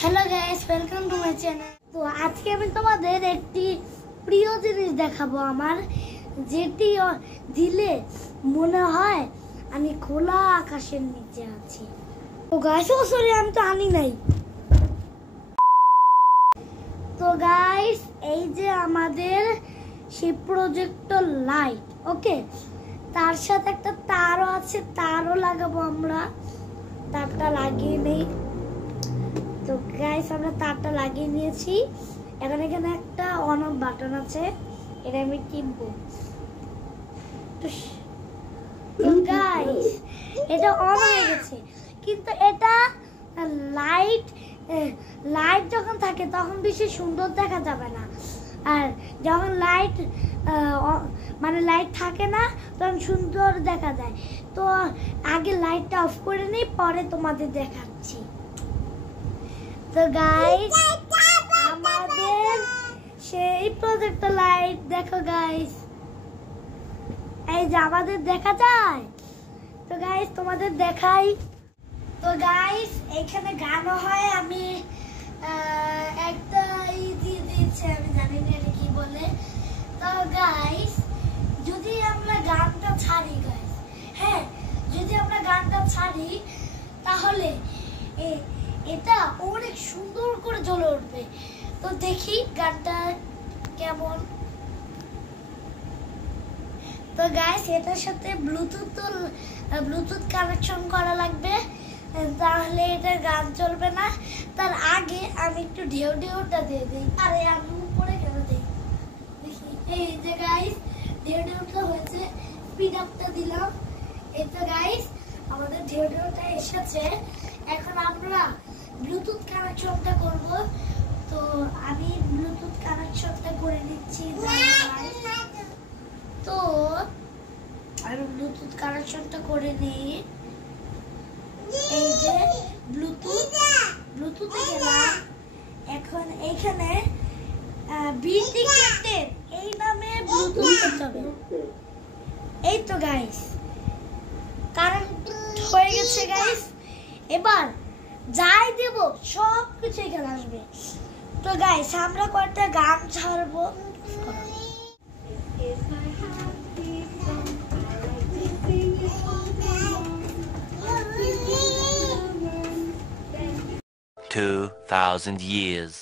Hello guys, welcome to my channel. তো আজকে আমি তোমাদের একটি প্রিয় জিনিস দেখাবো আমার, যেটি দিলে মনে হয় আমি খোলা আকাশের নিচে আছি। তো গাইস, সরি আমি তো আনি নাই। তো গাইস, এই যে আমাদের সেই প্রজেক্টর লাইট, ওকে, তার সাথে একটা তারও আছে, তারও লাগাবো আমরা। তারটা লাগিয়ে নেই। তো গাইস, আমরা তারটা লাগিয়ে নিয়েছি। এখানে একটা অন অফ বাটন আছে, এটা আমি টিপবো। তো গাইস, এটা অন হয়ে গেছে, কিন্তু এটা লাইট যখন থাকে তখন বেশি সুন্দর দেখা যাবে না, আর যখন লাইট থাকে না তখন সুন্দর দেখা যায়। তো আগে লাইটটা অফ করে নিই, পরে তোমাদের দেখাচ্ছি। তো গাইস, আমাদের সেই প্রজেক্টর লাইট দেখো গাইস, এই যে আমাদের দেখা যায়। তো গাইস, তোমাদের দেখাই। তো গাইস, এখানে গানও হয়। আমি একটা দিয়ে দিয়েছি, আমি জানি না এটা কি বলে। তো গাইস, যদি আমরা গানটা ছাড়ি গাইস, হ্যাঁ, যদি আমরা গানটা ছাড়ি তাহলে এটা অনেক সুন্দর করে জ্বলে উঠবে। তো দেখি গানটা কেমন। তো গাইস, এটার সাথে ব্লুটুথ কানেকশন করা লাগবে, তাহলে এটা গান চলবে না। তার আগে আমি একটু ঢেউটা দিয়ে দিই। আরে আমি উপরে কেন দিই, দেখি। এই যে গাইস, ঢেউটা হয়েছে, স্পিড আপটা দিলাম। এই তো গাইস, আমাদের ঢেউটা এসেছে। এখন আমরা ব্লুটুথ কানেকশনটা করব। তো আমি ব্লুটুথ কানেকশনটা করে নিচ্ছি। তো আমি ব্লুটুথ কানেকশনটা করে নিই। এই যে ব্লুটুথে গেলাম। এখন এইখানে বিটি ক্যাপ্টেন এই নামে ব্লুটুথ করতে হবে। এই তো গাইস, কারেন্ট হয়ে গেছে গাইস। এবার যাই দেব সবকিছু এখানে আসবে। তো গাইস, আমরা কয়েকটা গান ছাড়বো। 2000 years